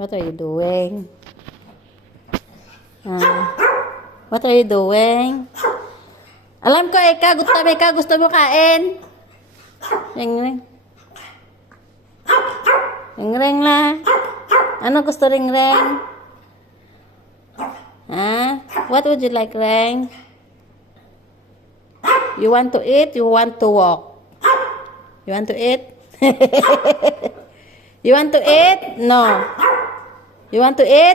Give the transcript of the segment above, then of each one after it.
What are you doing? What are you doing? Alam ko, gusto mo kain. Ring-ring. Ring-ring la. Ano gusto ring-ring? What would you like, Ring? You want to eat? You want to walk? You want to eat? You want to eat? No. You want to eat?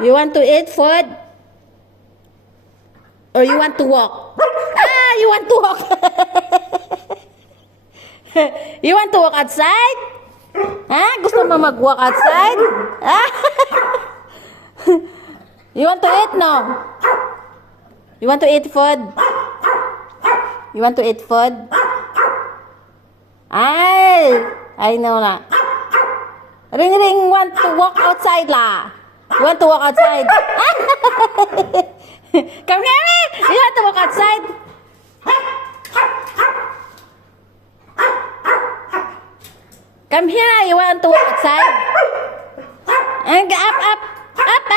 You want to eat food? Or you want to walk? You want to walk. You want to walk outside? Gusto mo mag-walk outside? You want to eat? No. You want to eat food? You want to eat food? I know la. Ring want to walk outside la. You want to walk outside? Come here. You want to walk outside? Come here. You want to walk outside? And up.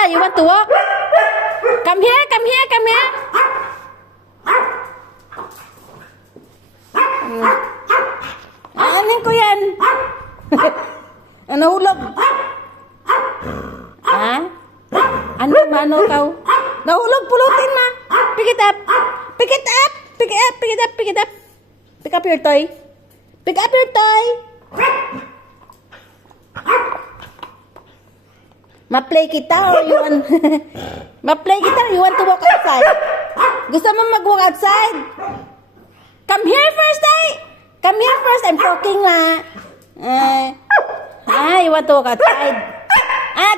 You want to walk? Come here. Anin ko yan? Nahulog. Ano kau? Nahulog, pulutin ma. Pick it up. Pick up your toy. Pick up your toy. Ma-play kita or you want you want to walk outside? Gusto mo mag-walk outside? Come here first, Come here first. I'm talking la. You want to walk outside?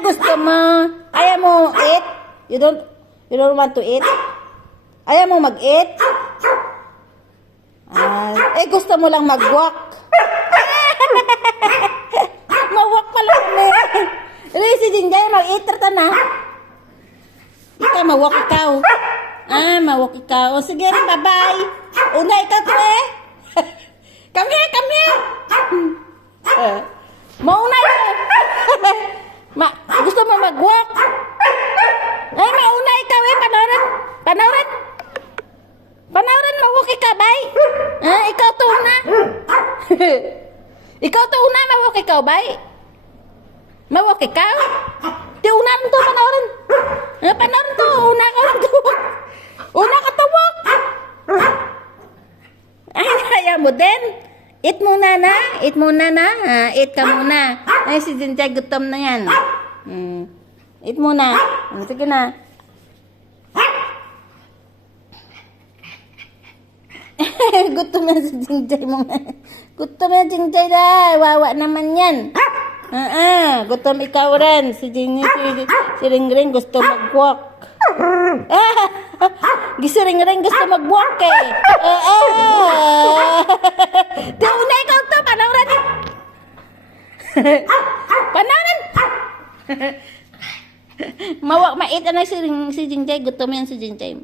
Gusto mo? Ayaw mo eat? You don't want to eat? Ayaw mo mag-eat? Gusto mo lang mag-walk. Ma-walk pala kami. Si Jinjay, mag-eat rata na. Ikaw, ma-walk ikaw. Ma-walk ikaw. O sige rin, bye-bye. Una ikaw to Come here. Mauna yun. Gusto mo mag-walk? Mauna ikaw Panoorin, ma-walk ikaw, bye. Ikaw to una. Ikaw to una, ma-walk ikaw, bye. Ma-walk ikaw? Di una rin to, panoorin. Panoorin to, una ka lang to. Una ka to walk. Kaya mo din. Eat muna na. Eat ka muna. Si Jinjay, gutom na yan. Eat muna. Sige na. Gutom na si Jinjay mo. Gutom na Jinjay na. Wawa naman yan. Gutom ikaw rin. Si Ring gusto mag-walk. Si Ring gusto mag-walk Di una ikaw to. Panoorin. Mawak mait na si Jinjay. Gutom yan si Jinjay.